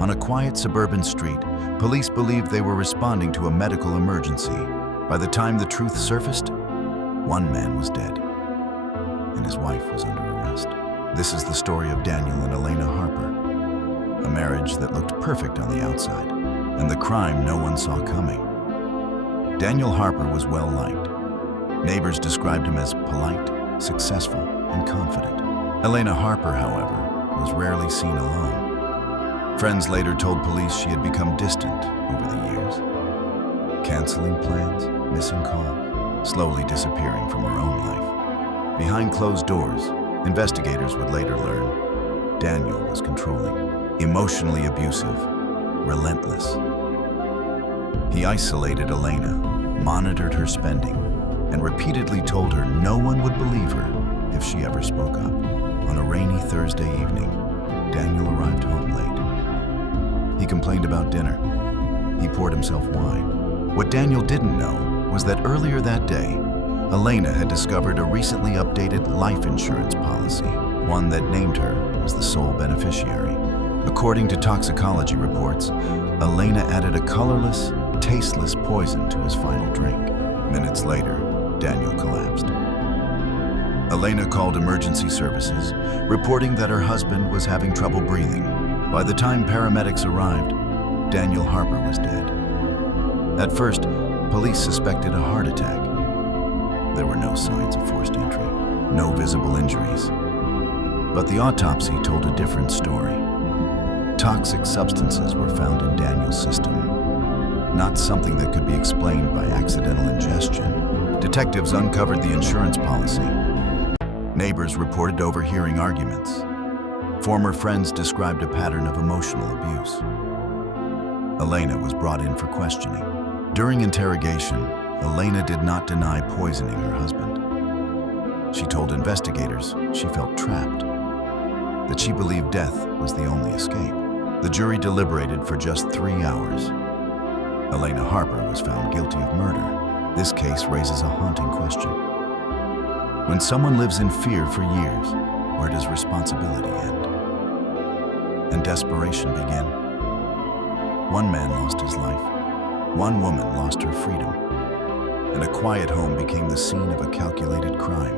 On a quiet suburban street, police believed they were responding to a medical emergency. By the time the truth surfaced, one man was dead, and his wife was under arrest. This is the story of Daniel and Elena Harper, a marriage that looked perfect on the outside, and the crime no one saw coming. Daniel Harper was well-liked. Neighbors described him as polite, successful, and confident. Elena Harper, however, was rarely seen alone. Friends later told police she had become distant over the years, canceling plans, missing calls, slowly disappearing from her own life. Behind closed doors, investigators would later learn Daniel was controlling, emotionally abusive, relentless. He isolated Elena, monitored her spending, and repeatedly told her no one would believe her if she ever spoke up. On a rainy Thursday evening, Daniel arrived home late. He complained about dinner. He poured himself wine. What Daniel didn't know was that earlier that day, Elena had discovered a recently updated life insurance policy, one that named her as the sole beneficiary. According to toxicology reports, Elena added a colorless, tasteless poison to his final drink. Minutes later, Daniel collapsed. Elena called emergency services, reporting that her husband was having trouble breathing. By the time paramedics arrived, Daniel Harper was dead. At first, police suspected a heart attack. There were no signs of forced entry, no visible injuries. But the autopsy told a different story. Toxic substances were found in Daniel's system, not something that could be explained by accidental ingestion. Detectives uncovered the insurance policy. Neighbors reported overhearing arguments. Former friends described a pattern of emotional abuse. Elena was brought in for questioning. During interrogation, Elena did not deny poisoning her husband. She told investigators she felt trapped, that she believed death was the only escape. The jury deliberated for just 3 hours. Elena Harper was found guilty of murder. This case raises a haunting question. When someone lives in fear for years, where does responsibility end? And desperation begin? One man lost his life. One woman lost her freedom. And a quiet home became the scene of a calculated crime.